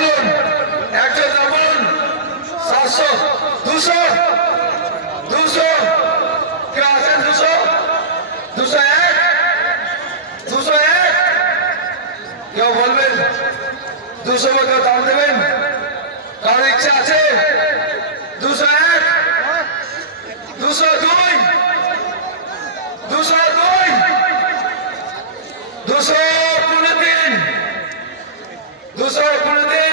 বলুন, একজন নামুন। 700, 200, 200, কেউ আছেন? 200, 201, 201, কেউ বলবেন? 200 কেউ দাম দেবেন? কারোর ইচ্ছা আছে? 201, 202, 202, 203, 203,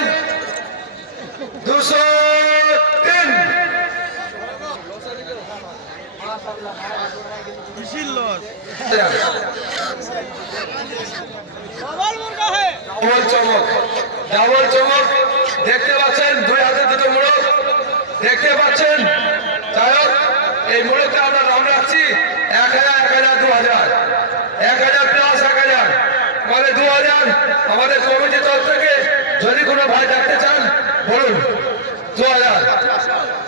203, ডাবল চমক, ডাবল চমক দেখতে পাচ্ছেন, 2 হাতে 2টো মোড়ক দেখতে পাচ্ছেন। যাই হোক, এই মোড়কটা আমরা নাম রাখছি 1000, 1000, 2000, 1000 প্লাস 1000 মানে 2000। আমাদের কমিটির তরফ থেকে যদি কোনো ভাই দেখতে চান বলুন। 2000,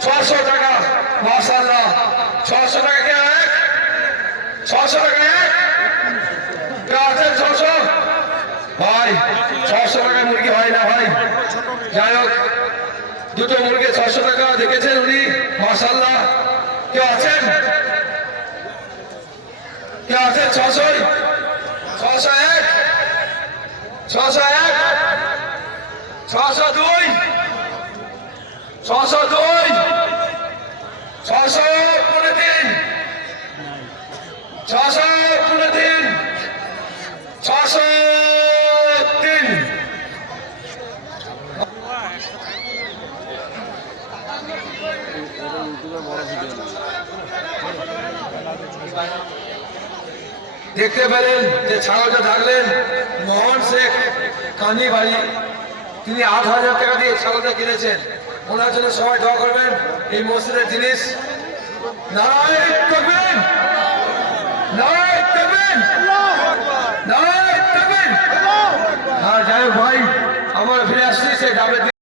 600 টাকা, মাশাআল্লাহ, 600 টাকা কে এক? 600 টাকা এক? কে আছেন 600? ভাই 600 টাকা মুরগি হয় না ভাই। যাই হোক, 2টো মুরগি 600 টাকা দেখেছেন উনি, মাশাআল্লাহ। কেউ আছেন? কেউ আছেন? 600, 601, 601, 602, 602, 603, 603, 603। দেখতে পেলেন যে ছাগলটা থাকলেন মোহন শেখ কান্দিবাড়ি, তিনি 8,000 টাকা দিয়ে ছাগলটা কিনেছেন। ওনার জন্য সবাই দোয়া করবেন। এই মসজিদের জিনিস নারায়ণ করবেন, নারায়ণ করবেন, নারায়ণ করবেন। হ্যাঁ, যাই হোক ভাই, আমার ফিরে আসছি সে ডাবের